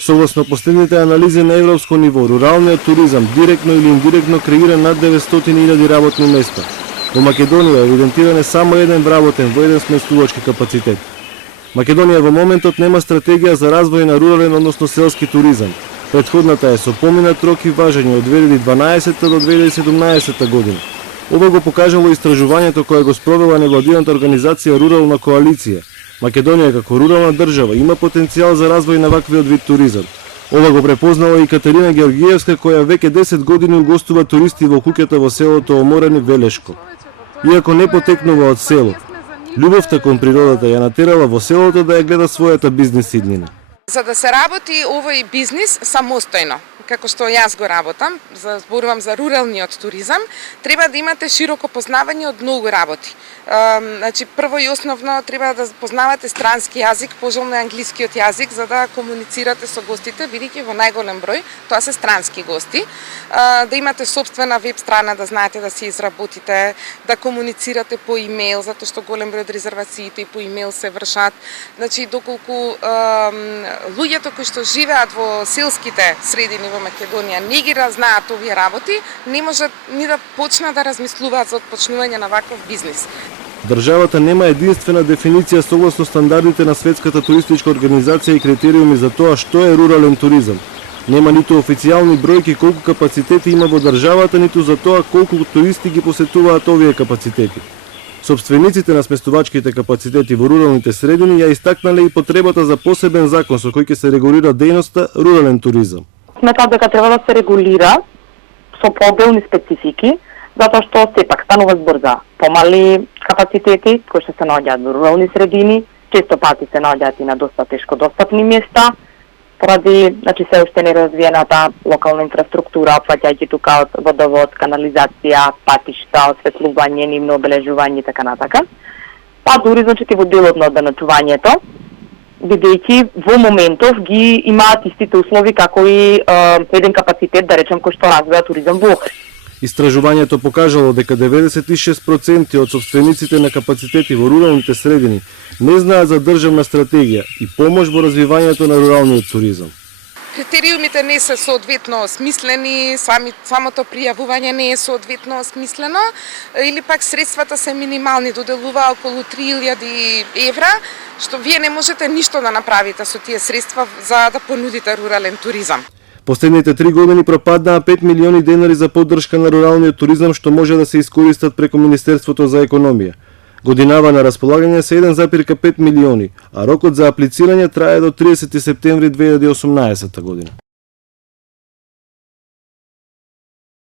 Согласно последните анализи на европско ниво, руралниот туризам директно или индиректно креира над 900.000 работни места. Во Македонија евидентиран е само еден вработен во еден сместувачки капацитет. Македонија во моментот нема стратегија за развој на рурален, односно селски туризам. Претходната е со поминат рок и важење од 2012 до 2017 година. Ова го покажало истражувањето кое го спровела невладината организација Рурална коалиција. Македонија како рурална држава има потенцијал за развој на ваквиот вид туризам. Ова го препознала и Катерина Георгиевска, која веќе 10 години угостува туристи во куќата во селото Оморени Велешко. Иако не потекнува од село, љубовта кон природата ја натерала во селото да ја гледа својата бизнис иднина. За да се работи овој бизнис самостојно, како што јас го работам, зборувам за руралниот туризам, треба да имате широко познавање од многу работи. Значи, прво и основно треба да познавате странски јазик, пожелно англискиот јазик, за да комуницирате со гостите, бидејќи во најголем број тоа се странски гости. Да имате сопствена веб страна, да знаете да си изработите, да комуницирате по имейл, затоа што голем број од резервациите и по имейл се вршат. Значи, доколку луѓето кои што живеат во селските средини во Македонија не ги знаат овие работи, не можат ни да почнат да размислуваат за отпочнување на ваков бизнис. Државата нема единствена дефиниција согласно стандардите на Светската туристичка организација и критериуми за тоа што е рурален туризам. Нема ниту официјални бројки колку капацитети има во државата, ниту за тоа колку туристи ги посетуваат овие капацитети. Собствениците на сместувачките капацитети во руралните средини ја истакнале и потребата за посебен закон со кој ќе се регулира дејноста рурален туризам. Сметам дека треба да се регулира со поделни специфики, затоа што сепак станува збор за помали капацитети кои што се наоѓаат во рурални средини, често пати се наоѓаат и на доста тешко достапни места, поради се уште неразвиената локална инфраструктура, опфаќајќи тука од водовод, канализација, патишта, осветлување, нивно обележување и така натака. Па дури во делот на оддалечувањето, бидејќи во моментов ги имаат истите услови како и еден капацитет, да речем, кој што развива туризам во Охрид. Истражувањето покажало дека 96% од собствениците на капацитети во руралните средини не знаат за државна стратегија и помош во развивањето на руралниот туризам. Критериумите не се соодветно смислени, самото пријавување не е соодветно смислено, или пак средствата се минимални, доделува околу 3000 евра, што вие не можете ништо да направите со тие средства за да понудите рурален туризам. Последните 3 години пропаднаа 5 милиони денари за поддршка на руралниот туризам, што може да се искористат преку Министерството за економија. Годинава на располагање се 1,5 милиони, а рокот за аплицирање трае до 30 септември 2018 година.